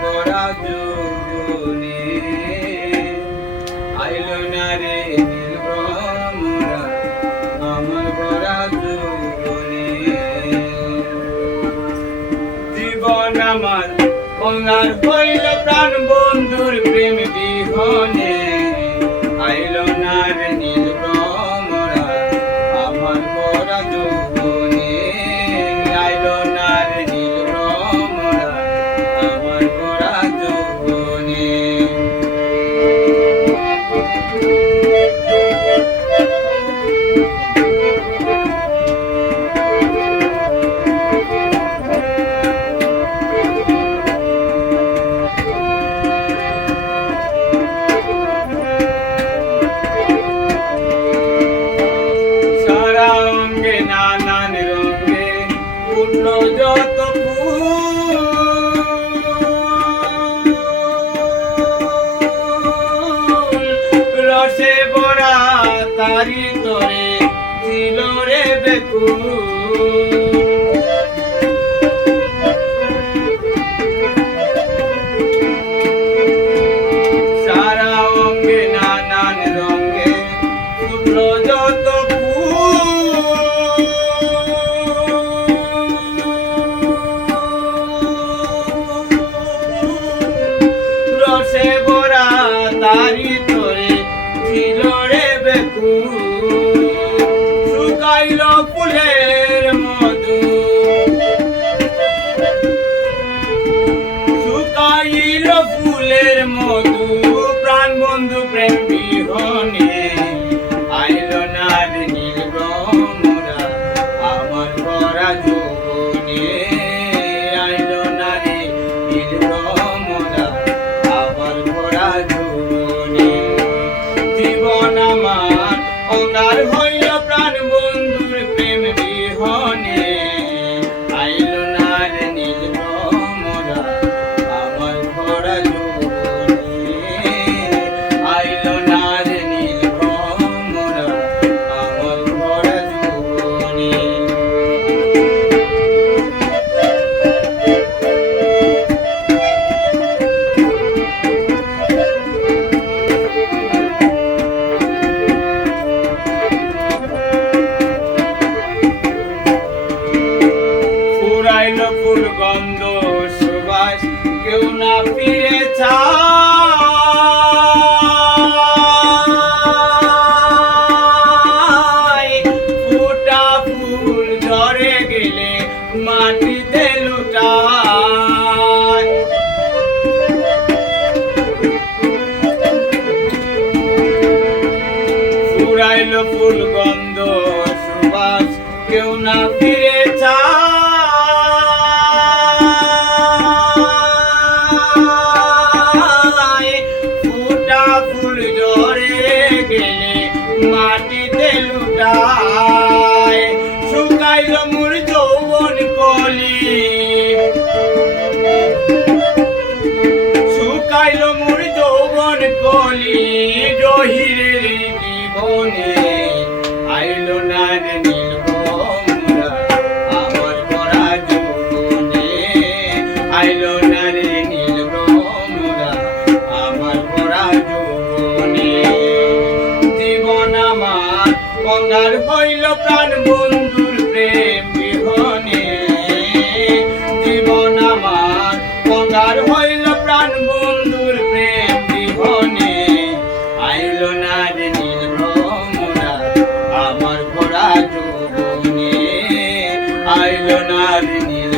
ভরা যৌবনে আইল না রে নীল ভ্রমরা আমল ভরা যৌবনে জীবন আমার অঙ্গার হইল প্রাণ, বন্ধুর প্রেমে তারি তোরে ছিল রে বেকুল সারা অঙ্গে নানান রঙে ফুটলো যত রসে ভরা তারি তোরে ছিল রে বেকুল শুকাইল ফুলের মধু। শুকাইল ফুলের মধু। প্রাণ বন্ধু প্রেম বিহনে আইল না রে আমার ভরা যৌবনে আইল না রে নীল আমার ভরা কেউ ফুল গেলে মাটিতে ফুল গন্ধ সুবাস কেউ না ফিরে চায়। ফুল ঝরে গেলে মাটিতে লুটায়। শুকাইল মুর যৌবন কলি। শুকাইল মোর যৌবন কলি। জহিরের জীবনে আইল না রে আমার ভরা যৌবনে আইল না রে হইল প্রাণ বন্ধুর প্রেম বিহনে। জীবন আমার অঙ্গার হইল প্রাণ বন্ধুর প্রেম বিহনে। আইল না রে নীল আমার ঘোড়া যৌবনে। আইল না রে নীল